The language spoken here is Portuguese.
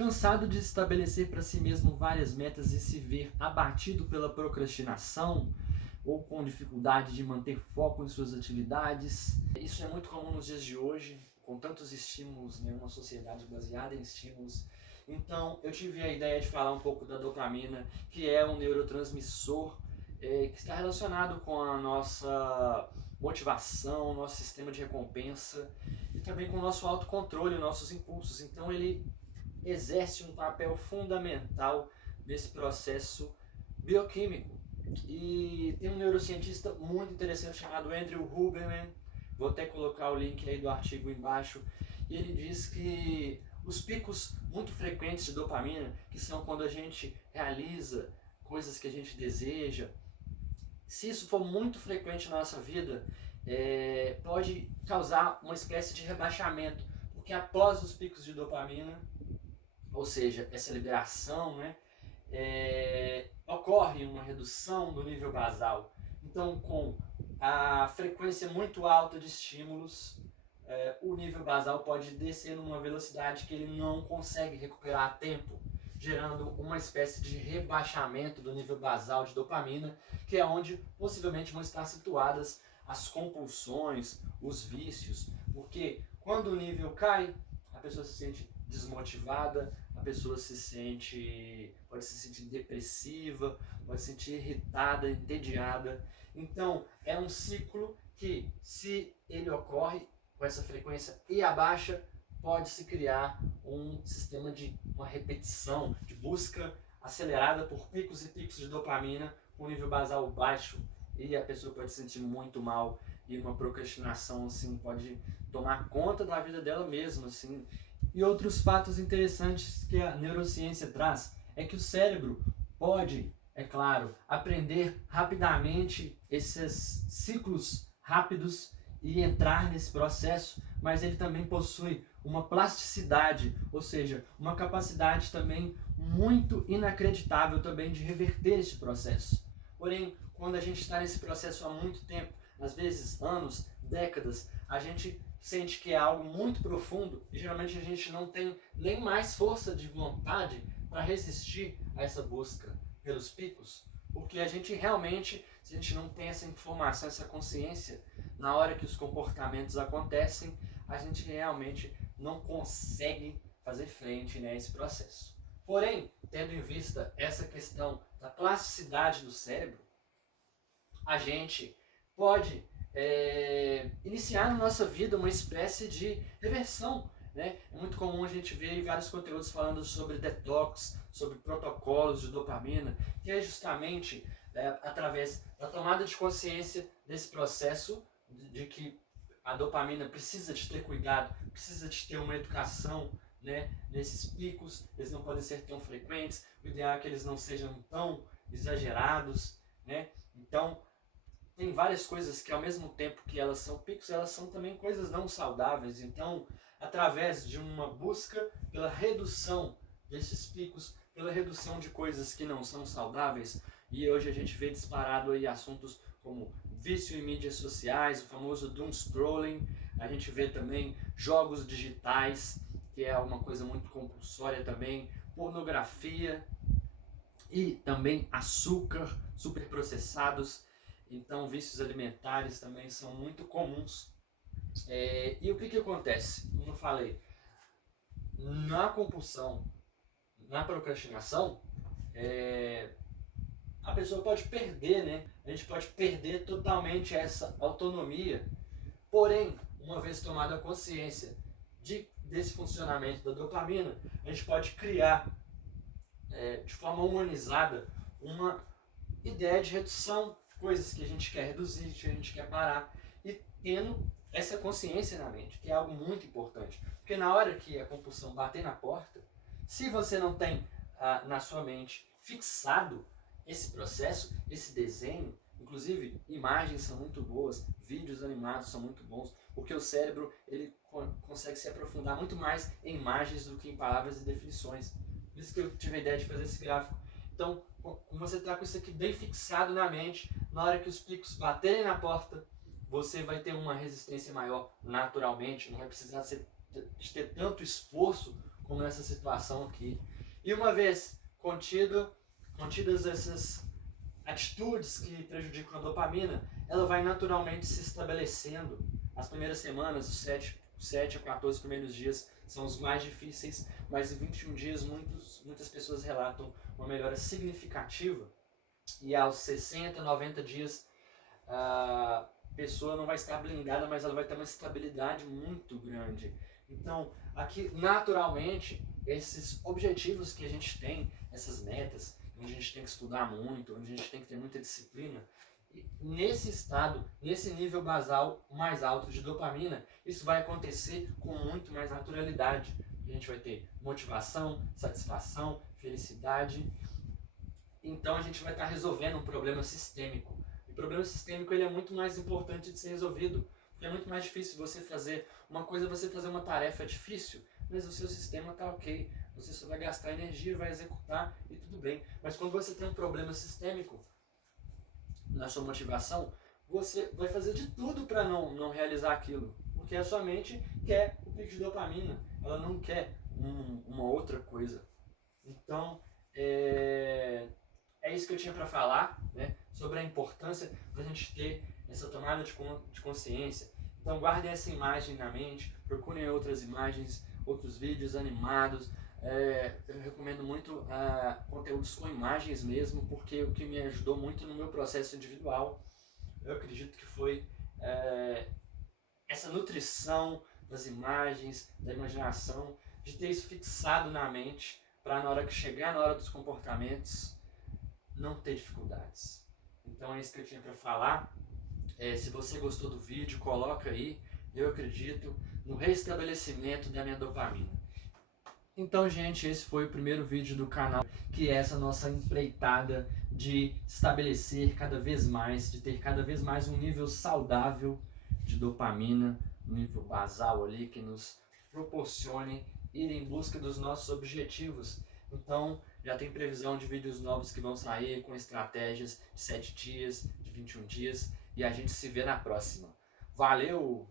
cansado de estabelecer para si mesmo várias metas e se ver abatido pela procrastinação ou com dificuldade de manter foco em suas atividades? Isso é muito comum nos dias de hoje, com tantos estímulos, né? Uma sociedade baseada em estímulos. Então, eu tive a ideia de falar um pouco da dopamina, que é um neurotransmissor que está relacionado com a nossa motivação, nosso sistema de recompensa e também com o nosso autocontrole, nossos impulsos. Então, ele exerce um papel fundamental nesse processo bioquímico. E tem um neurocientista muito interessante chamado Andrew Huberman, vou até colocar o link aí do artigo embaixo, e ele diz que os picos muito frequentes de dopamina, que são quando a gente realiza coisas que a gente deseja, se isso for muito frequente na nossa vida, pode causar uma espécie de rebaixamento, porque após os picos de dopamina, ou seja, essa liberação, né, ocorre uma redução do nível basal. Então, com a frequência muito alta de estímulos, o nível basal pode descer numa velocidade que ele não consegue recuperar a tempo, gerando uma espécie de rebaixamento do nível basal de dopamina, que é onde possivelmente vão estar situadas as compulsões, os vícios, porque quando o nível cai, a pessoa se sente desmotivada, a pessoa pode se sentir depressiva, pode se sentir irritada, entediada. Então, é um ciclo que, se ele ocorre com essa frequência e abaixa, pode-se criar um sistema de uma repetição, de busca acelerada por picos e picos de dopamina, com nível basal baixo, e a pessoa pode se sentir muito mal, e uma procrastinação assim, pode tomar conta da vida dela mesma. Assim. E outros fatos interessantes que a neurociência traz é que o cérebro pode, é claro, aprender rapidamente esses ciclos rápidos e entrar nesse processo, mas ele também possui uma plasticidade, ou seja, uma capacidade também muito inacreditável também de reverter esse processo. Porém, quando a gente está nesse processo há muito tempo, às vezes anos, décadas, a gente sente que é algo muito profundo e geralmente a gente não tem nem mais força de vontade para resistir a essa busca pelos picos, porque a gente realmente, se a gente não tem essa informação, essa consciência, na hora que os comportamentos acontecem, a gente realmente não consegue fazer frente, né, a esse processo. Porém, tendo em vista essa questão da plasticidade do cérebro, a gente pode iniciar na nossa vida uma espécie de reversão. Né? É muito comum a gente ver vários conteúdos falando sobre detox, sobre protocolos de dopamina, que é justamente através da tomada de consciência desse processo de que a dopamina precisa de ter cuidado, precisa de ter uma educação, né, nesses picos, eles não podem ser tão frequentes, o ideal é que eles não sejam tão exagerados, né? Então, tem várias coisas que ao mesmo tempo que elas são picos, elas são também coisas não saudáveis. Então, através de uma busca pela redução desses picos, pela redução de coisas que não são saudáveis, e hoje a gente vê disparado aí assuntos como vício em mídias sociais, o famoso doom scrolling, a gente vê também jogos digitais, que é uma coisa muito compulsória também, pornografia e também açúcar, superprocessados. Então, vícios alimentares também são muito comuns. E o que acontece? Como eu falei, na compulsão, na procrastinação, a pessoa pode perder, né? A gente pode perder totalmente essa autonomia. Porém, uma vez tomada a consciência desse funcionamento da dopamina, a gente pode criar, de forma humanizada, uma ideia de redução, coisas que a gente quer reduzir, que a gente quer parar, e tendo essa consciência na mente, que é algo muito importante. Porque na hora que a compulsão bater na porta, se você não tem na sua mente fixado esse processo, esse desenho, inclusive imagens são muito boas, vídeos animados são muito bons, porque o cérebro ele consegue se aprofundar muito mais em imagens do que em palavras e definições. Por isso que eu tive a ideia de fazer esse gráfico. Então, como você está com isso aqui bem fixado na mente, na hora que os picos baterem na porta, você vai ter uma resistência maior naturalmente, não vai precisar de ter tanto esforço como nessa situação aqui. E uma vez contidas essas atitudes que prejudicam a dopamina, ela vai naturalmente se estabelecendo. As primeiras semanas, os 7 a 14 primeiros dias são os mais difíceis, mas em 21 dias muitas pessoas relatam uma melhora significativa, e aos 60, 90 dias a pessoa não vai estar blindada, mas ela vai ter uma estabilidade muito grande. Então, aqui, naturalmente, esses objetivos que a gente tem, essas metas, onde a gente tem que estudar muito, onde a gente tem que ter muita disciplina, nesse estado, nesse nível basal mais alto de dopamina, isso vai acontecer com muito mais naturalidade. A gente vai ter motivação, satisfação, felicidade. Então a gente vai estar resolvendo um problema sistêmico. O problema sistêmico ele é muito mais importante de ser resolvido, porque é muito mais difícil você fazer uma coisa, você fazer uma tarefa difícil, mas o seu sistema está ok. Você só vai gastar energia, vai executar e tudo bem. Mas quando você tem um problema sistêmico na sua motivação, você vai fazer de tudo para não realizar aquilo, porque a sua mente quer o pico de dopamina, ela não quer uma outra coisa. Então, é isso que eu tinha para falar, né, sobre a importância da gente ter essa tomada de consciência. Então guardem essa imagem na mente, procurem outras imagens, outros vídeos animados. Eu recomendo muito conteúdos com imagens mesmo, porque o que me ajudou muito no meu processo individual, eu acredito que foi essa nutrição das imagens, da imaginação, de ter isso fixado na mente, para na hora que chegar na hora dos comportamentos, não ter dificuldades. Então é isso que eu tinha para falar. Se você gostou do vídeo, coloca aí. Eu acredito no restabelecimento da minha dopamina. Então, gente, esse foi o primeiro vídeo do canal, que é essa nossa empreitada de estabelecer cada vez mais, de ter cada vez mais um nível saudável de dopamina, um nível basal ali que nos proporcione ir em busca dos nossos objetivos. Então, já tem previsão de vídeos novos que vão sair com estratégias de 7 dias, de 21 dias, e a gente se vê na próxima. Valeu!